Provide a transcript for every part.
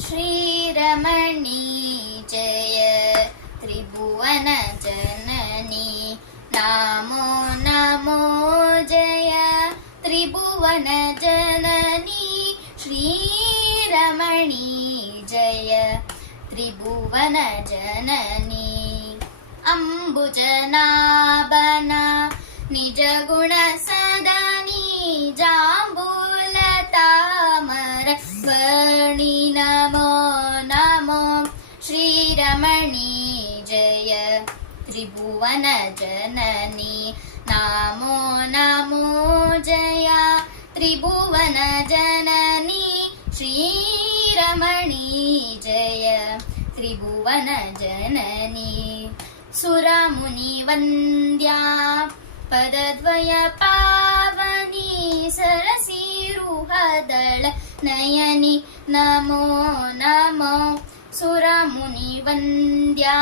श्रीरमणी जय त्रिभुवन जननी। नमो नमो जय त्रिभुवन जननी। श्रीरमणी जय त्रिभुवन जननी। अम्बुजनाभना निजगुण जय त्रिभुवन जननी। नमो नमो जय। त्रिभुवन जननी। श्रीरमणी जय। त्रिभुवन जननी। सुरमुनिवन्द्या पदद्वय पावनी। सरसीरुहदळ नयनि नमो नमो। सुरमुनिवन्द्या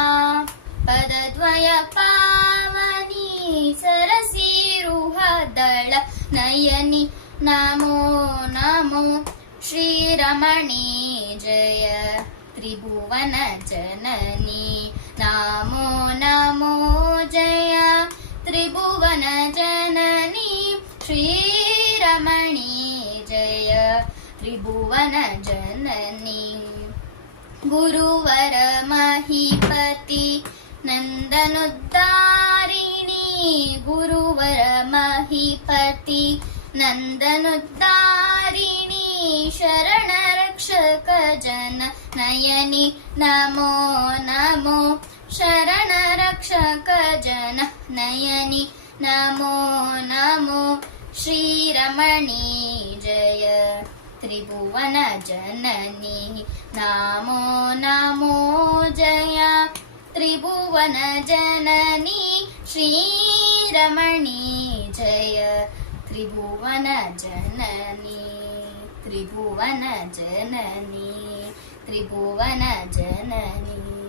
पदद्वय पावनी सरसीरुहदळ नयनि नमो नमो श्रीरमणी जय। त्रिभुवन जननी नमो नमो जय। त्रिभुवन जननी श्रीरमणी जय। त्रिभुवन जननी गुरुवर महीपति नन्दनुद्धारिणी गुरुवर महीपति। नन्दनुद्धारिणी शरणरक्षक जन नयनि। नमो नमो शरणरक्षक जन नयनि। नमो नमो श्रीरमणी जय। त्रिभुवन जननी। नमो नमो जय त्रिभुवन जननी श्रीरमणी जय त्रिभुवन जननी त्रिभुवन जननी त्रिभुवन जननी थँक यू